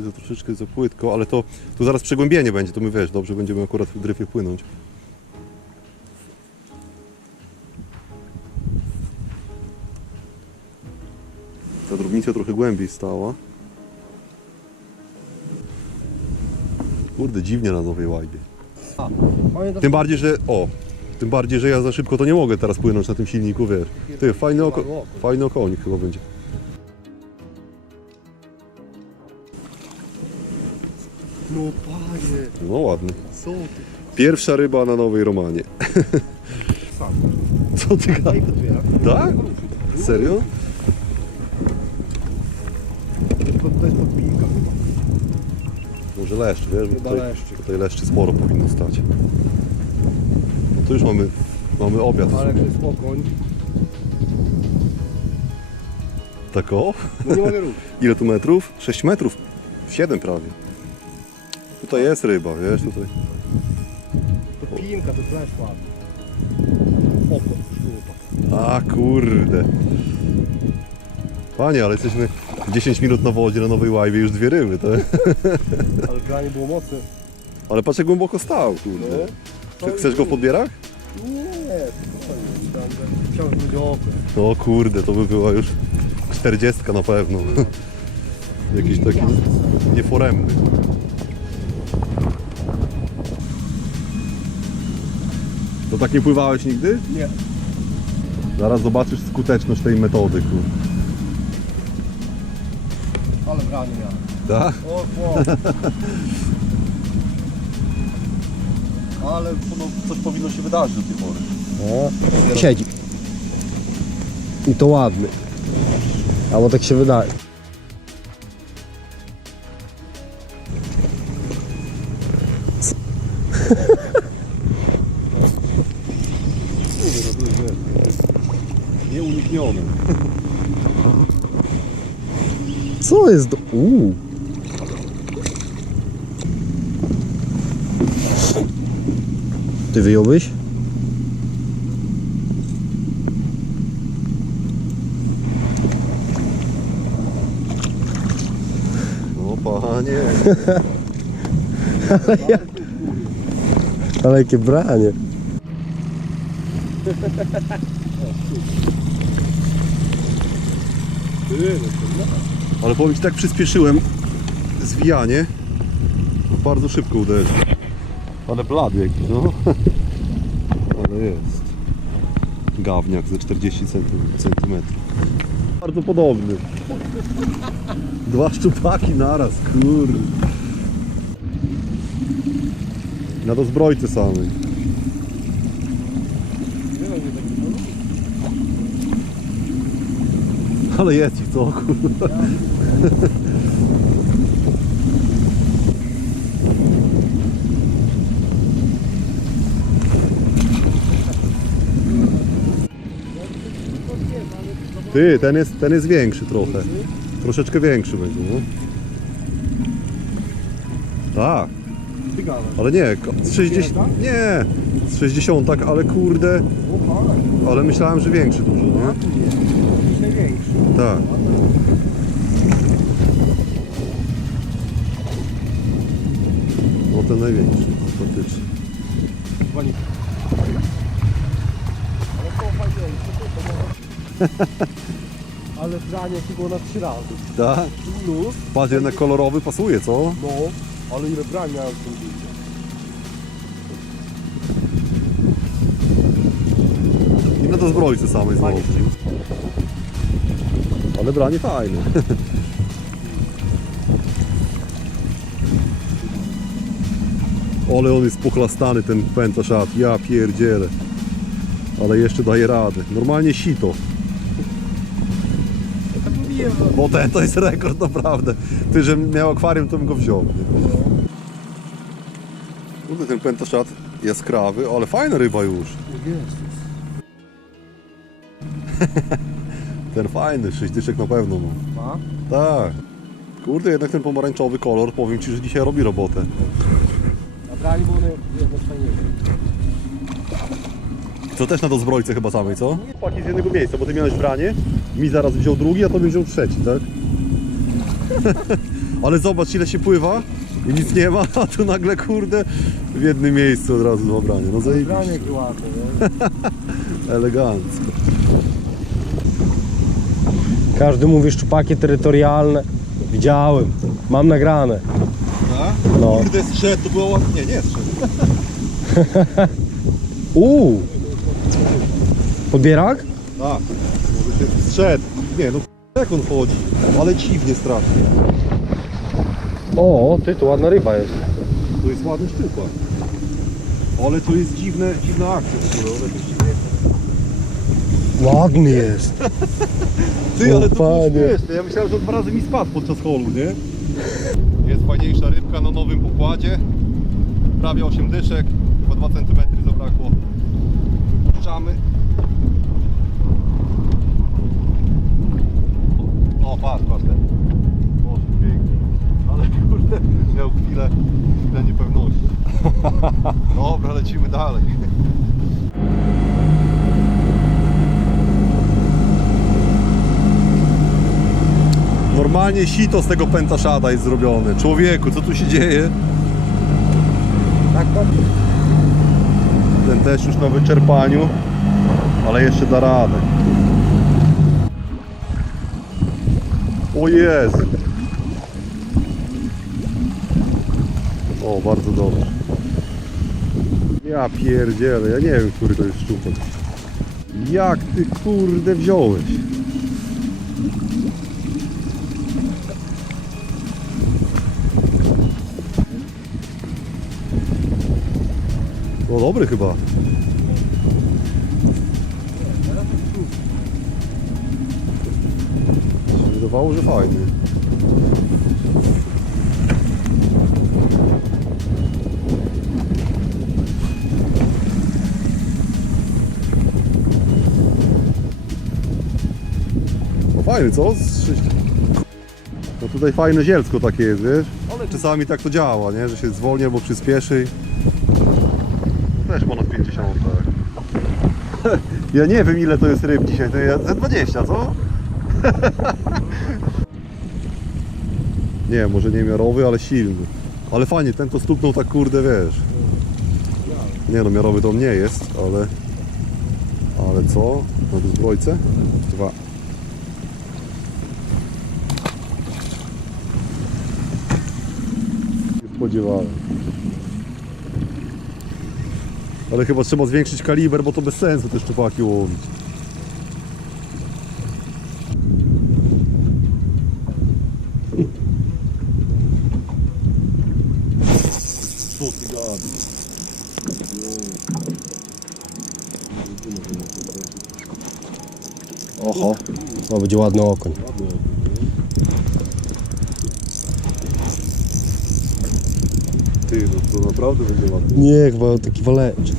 troszeczkę za płytko, ale to tu zaraz przegłębienie będzie, to my wiesz, dobrze będziemy akurat w dryfie płynąć. Ta drobnica trochę głębiej stała. Kurde, dziwnie na nowej łajbie. Tym bardziej, że o, tym bardziej, że ja za szybko to nie mogę teraz płynąć na tym silniku, wiesz. Ty, fajny, oko, fajny okonik chyba będzie. No panie, No ładny. co ty? Pierwsza ryba na nowej Romanie. Sam. Co ty Daj gadasz? podbiera. Tak? Serio? To, to jest podbijka chyba. Może leszcz, wiesz, bo Chyba tutaj, leszczyk. tutaj leszczy sporo powinno stać. No to już mamy, mamy obiad. Ale jak to jest okoń, Tak o? no nie mogę ruszyć. Ile tu metrów? 6 metrów? 7 prawie. Tutaj jest ryba, wiesz, tutaj. To pinka, to padł. Oko. A kurde. Panie, ale jesteśmy 10 minut na wodzie na nowej łajbie, już dwie ryby, to... Ale granie było mocne. Ale patrz jak głęboko stał, kurde. No. Chcesz go w podbierach? Nie, Chciałem, będzie oko. O kurde, to by była już 40 na pewno. Jakiś taki nieforemny. To tak nie pływałeś nigdy? Nie. Zaraz zobaczysz skuteczność tej metody, kurde. Ale granie miałem. Tak? O, o. Ale coś powinno się wydarzyć do tej pory. O, siedzi. I to ładny. Albo tak się wydaje. Co jest? do- Uuu. Ty wyjąłbyś? No panie. Ale jakie branie. Ale powiem ci tak przyspieszyłem zwijanie. Bardzo szybko uderzy. Ale blady jakiś, no. Ale jest. Gawniak ze 40 centym- centymetrów. Bardzo podobny. Dwa szczupaki naraz, kurde. Na dozbrojce samej. Ale jest co. Ty, ten jest, ten jest większy trochę. Troszeczkę większy będzie, no. Tak, ale nie, ko- z 60. Nie, z 60, ale kurde. Ale myślałem, że większy dużo, nie? Największy. Tak. No ten największy, faktycznie. Ale branie było na trzy razy. Tak? Plus, Patrz, jednak kolorowy pasuje, co? no, ale ile brań miałem w tym życiu. I na dozbrojce samej znowu. Ale branie fajne. Ale on jest pochlastany ten pentaszat, ja pierdzielę. Ale jeszcze daje radę. Normalnie sito. Bo ten to jest rekord naprawdę. Ty, że miał akwarium, to bym go wziął. Kurde, ten pentaszat jaskrawy, ale fajna ryba już. Ten fajny, sześć dyszek na pewno ma. Ma? Tak. Kurde, jednak ten pomarańczowy kolor, powiem Ci, że dzisiaj robi robotę. A branie było jedno z fajniejszych. To też na dozbrojce chyba samej, co? Chłopaki z jednego miejsca, bo Ty miałeś branie, mi zaraz wziął drugi, a to bym wziął trzeci, tak? Ale zobacz ile się pływa i nic nie ma, a tu nagle kurde w jednym miejscu od razu zabranie. No zajebiście, Branie nie? elegancko. Każdy mówi szczupaki terytorialne. Widziałem. Mam nagrane. Tak? No. Kurde strzed, to było ładnie. Nie, nie strzed. Uuu. Podbierak? Tak. Może się strzed. Nie no jak on chodzi? Ale dziwnie strasznie. O, ty, to ładna ryba jest. To jest ładny szczupak. Ale to jest dziwne, dziwna akcja w ogóle. Ładny jest. Ty, ale to było panie. śmieszne. Ja myślałem, że dwa razy mi spadł podczas holu, nie? Jest fajniejsza rybka na nowym pokładzie. Prawie 8 dyszek. Chyba 2 cm zabrakło. Wypuszczamy. O, patrz, patrz ten. Boże, piękny. Ale kurde, miał chwilę, chwilę niepewności. Dobra, lecimy dalej. Normalnie sito z tego pentaszada jest zrobione. Człowieku, co tu się dzieje? Tak, Ten też już na wyczerpaniu, ale jeszcze da radę. O jest! O, bardzo dobrze. Ja pierdzielę, ja nie wiem, który to jest szczupak. Jak ty kurde wziąłeś? No dobry chyba. Wydawało, że fajny. No fajny, co? No tutaj fajne zielsko takie jest, wiesz? Ale czasami tak to działa, nie? Że się zwolni albo przyspieszy. 50, tak. Ja nie wiem ile to jest ryb dzisiaj, to jest ze 20, co? nie, może nie miarowy, ale silny. Ale fajnie, ten to stuknął tak kurde, wiesz. Nie no, miarowy to nie jest, ale... Ale co? Na zbrojce? Dwa. Nie spodziewałem. Ale chyba trzeba zwiększyć kaliber, bo to bez sensu te szczupaki łowić. Co ty gadasz? Oho. To będzie ładny okoń. Ty, no to naprawdę będzie ładnie. Nie, chyba taki walecz. 30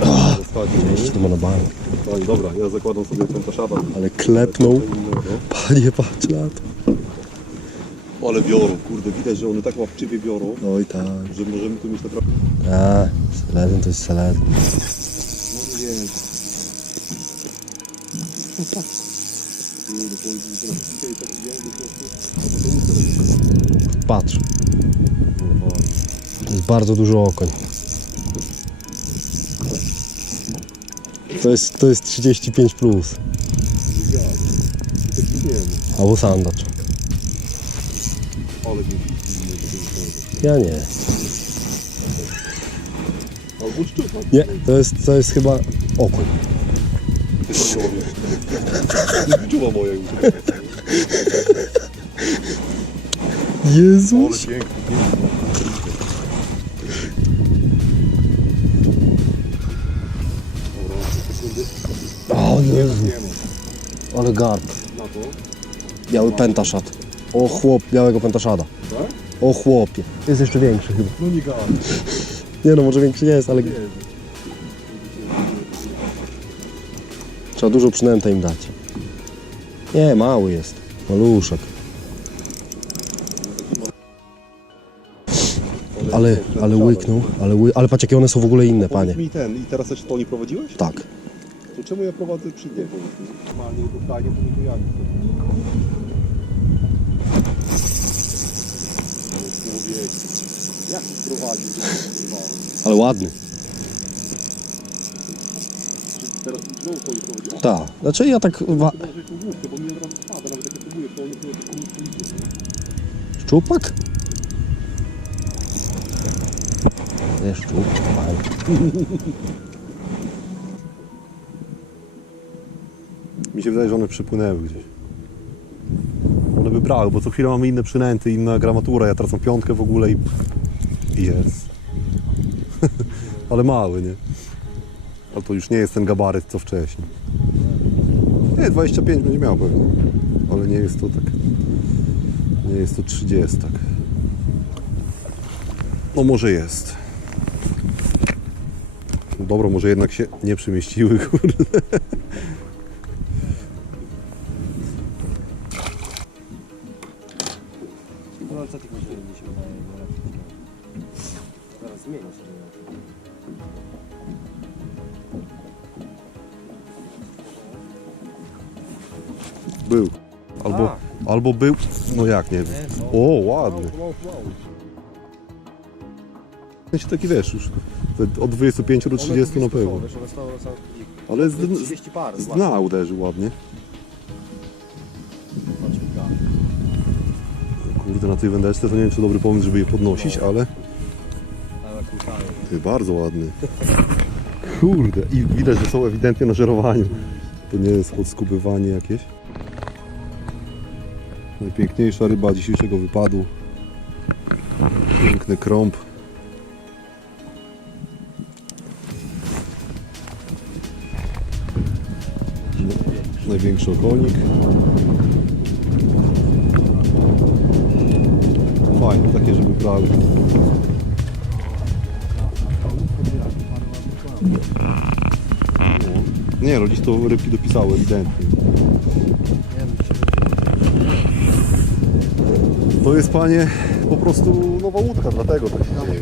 lat ostatnio, Jeszcze to ma na bank. nie? Dobra, ja zakładam sobie ten taszaba. Ale klepnął. Panie, patrz na to. Ale biorą, kurde, widać, że one tak łapczywie biorą, Oj tak. że możemy tu mieć naprawdę... A, seledyn to jest seledyn. No nie. Patrz. To jest bardzo duży okoń. To jest, to jest 35 plus. Albo sandacz. Ja nie. Nie, to jest, to jest chyba okoń. Jest wyczuwa moja już. Jezus. piękny. O Jezu. Nie ma. Ale garb. Na to? Biały pentaszat. O chłop, białego pentaszada. Tak? O chłopie. Jest jeszcze większy chyba. No nie. Nie no, może większy nie jest, ale trzeba dużo przynęta im dać. Nie, mały jest. Maluszek. Ale, ale łyknął, ale, ły... ale patrz jakie one są w ogóle inne, panie. mi ten, i teraz jeszcze to nie prowadziłeś? Tak. To czemu ja prowadzę przy dnie? Normalnie, brutalnie, nie jak. Jak prowadził? Ale ładny. Teraz znowu to nie? Tak. Znaczy ja tak... Wa... Bo mi spada, nawet to on nie Szczupak? Mi się wydaje, że one przypłynęły gdzieś. One wybrały, bo co chwilę mamy inne przynęty, inna gramatura. Ja tracę piątkę w ogóle i jest. Ale mały, nie? Ale to już nie jest ten gabaryt co wcześniej. Nie, 25 będzie miał pewnie. Ale nie jest to tak. Nie jest to 30. Tak. No może jest. No Dobro, może jednak się nie przemieściły, kurde. No co ty myślisz, mi się wydaje? Teraz zmienię się. Był. Albo, albo był. No jak nie wiem. O, ładny. Sensie taki wiesz już. te Od 25 do 30 na pewno. Ale z, z, 30 par. z dna uderzył ładnie. Kurde, na tej wędeczce to nie wiem czy dobry pomysł, żeby je podnosić, ale ty bardzo ładny. Kurde, i widać, że są ewidentnie na żerowaniu. To nie jest odskubywanie jakieś. Najpiękniejsza ryba dzisiejszego wypadu. Piękny krąb. Największy okonik. Fajne, takie, żeby prały. No. Nie, dziś to rybki dopisały ewidentnie. To jest panie po prostu nowa łódka, dlatego tak się dzieje.